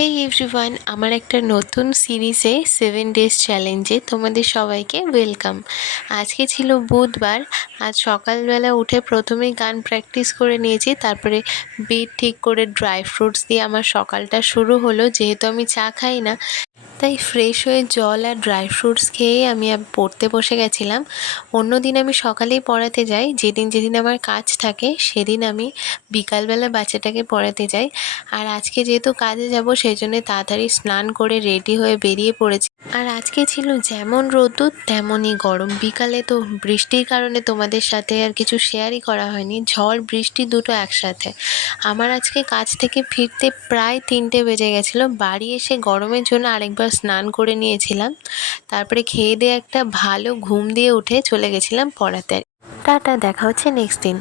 হেই everyone, আমার একটা নতুন সিরিজে 7 ডেজ চ্যালেঞ্জে তোমাদের সবাইকে ওয়েলকাম। আজকে ছিল বুধবার। আজ সকালবেলা উঠে প্রথমেই গান প্র্যাকটিস করে নিয়েছি, তারপরে বিট ঠিক করে ড্রাই ফ্রুটস দিয়ে আমার সকালটা শুরু হলো। যেহেতু আমি চা খাই না, তাই ফ্রেশ হয়ে জল আর ড্রাই ফ্রুটস খেয়েই আমি পড়তে বসে গেছিলাম। অন্য দিন আমি সকালেই পড়াতে যাই, যেদিন আমার কাজ থাকে সেদিন আমি বিকালবেলা বাচ্চাটাকে পড়াতে যাই। আর আজকে যেহেতু কাজে যাব, সেই জন্য তাড়াতাড়ি স্নান করে রেডি হয়ে বেরিয়ে পড়েছি। আর আজকে ছিল যেমন রোদ্দুর তেমনই গরম। বিকালে তো বৃষ্টির কারণে তোমাদের সাথে আর কিছু শেয়ারই করা হয়নি, ঝড় বৃষ্টি দুটো একসাথে। আমার আজকে কাজ থেকে ফিরতে প্রায় 3টে বেজে গেছিলো। বাড়ি এসে গরমের জন্য আরেকবার স্নান করে নিয়েছিলাম, তারপরে খেয়ে দিয়ে একটা ভালো ঘুম দিয়ে উঠে চলে গেছিলাম পড়াতে। টাটা, দেখা হচ্ছে নেক্সট দিন।